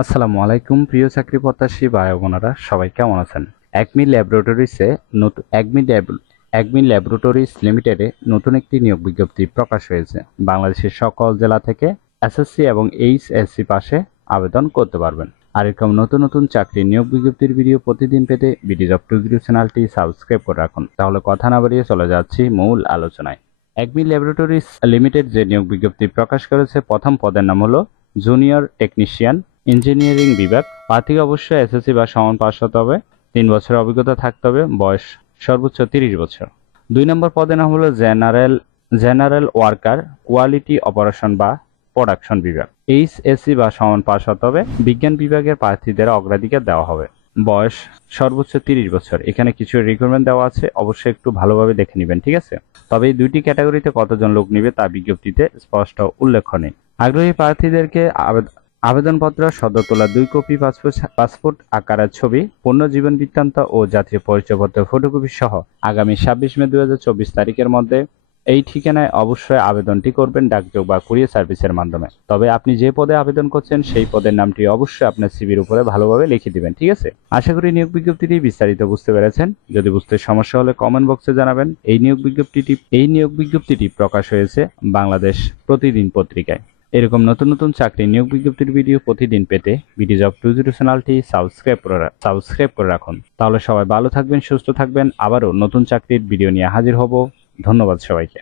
আসসালামু আলাইকুম প্রিয় চাকরি প্রত্যাশী ভাই বোনেরা, সবাই কেমন আছেন? একমি ল্যাবরেটরিজে নতুন একমি ল্যাবরেটরিজ লিমিটেডে নতুন একটি নিয়োগ বিজ্ঞপ্তি প্রকাশ হয়েছে। বাংলাদেশের সকল জেলা থেকে এসএসসি এবং এইচএসসি পাশে আবেদন করতে পারবেন। আর এরকম নতুন নতুন চাকরির নিয়োগ বিজ্ঞপ্তির ভিডিও প্রতিদিন পেতে বিডি জব 2 চ্যানেলটি সাবস্ক্রাইব করে রাখুন। তাহলে কথা না বাড়িয়ে চলে যাচ্ছি মূল আলোচনায়। একমি ল্যাবরেটরিজ লিমিটেড যে নিয়োগ বিজ্ঞপ্তি প্রকাশ করেছে, প্রথম পদের নাম হলো জুনিয়র টেকনিশিয়ান ইঞ্জিনিয়ারিং বিভাগ। প্রার্থী অবশ্যই এসএসসি বা সমান পাস হতে হবে, 3 বছরের অভিজ্ঞতা থাকতে হবে, বয়স সর্বোচ্চ 30 বছর। 2 নম্বর পদের নাম হলো জেনারেল ওয়ার্কার কোয়ালিটি অপারেশন বা প্রোডাকশন বিভাগ। এইচএসসি বা সমান পাস হতে হবে। বিজ্ঞান বিভাগের প্রার্থীদের অগ্রাধিকার দেওয়া হবে, বয়স সর্বোচ্চ 30 বছর। এখানে কিছু রিকোয়ারমেন্ট দেওয়া আছে, অবশ্যই একটু ভালোভাবে দেখে নেবেন, ঠিক আছে? তবে এই দুইটি ক্যাটাগরিতে কতজন লোক নিবে তা বিজ্ঞপ্তিতে স্পষ্ট উল্লেখ নেই। আগ্রহী প্রার্থীদেরকে আবেদনপত্র, সদ্য তোলা 2 কপি পাসপোর্ট আকারের ছবি, পূর্ণ জীবন বৃত্তান্ত ও জাতীয় পরিচয়পত্রের ফটোকপি সহ আগামী 26 মে 2024 তারিখের মধ্যে এই ঠিকানায় অবশ্যই আবেদনটি করবেন, ডাকযোগ বা কুরিয়ার সার্ভিসের মাধ্যমে। তবে আপনি যে পদে আবেদন করছেন সেই পদের নামটি অবশ্যই আপনার সিভির উপরে ভালোভাবে লিখে দিবেন, ঠিক আছে? আশা করি নিয়োগ বিজ্ঞপ্তিটি বিস্তারিত বুঝতে পেরেছেন। যদি বুঝতে সমস্যা হলে কমেন্ট বক্সে জানাবেন। এই নিয়োগ বিজ্ঞপ্তিটি প্রকাশ হয়েছে বাংলাদেশ প্রতিদিন পত্রিকায়। এরকম নতুন নতুন চাকরি নিয়োগ বিজ্ঞপ্তির ভিডিও প্রতিদিন পেতে বিডি জব 2 চ্যানেলটি সাবস্ক্রাইব করে রাখুন। তাহলে সবাই ভালো থাকবেন, সুস্থ থাকবেন। আবারও নতুন চাকরির ভিডিও নিয়ে হাজির হব। ধন্যবাদ সবাইকে।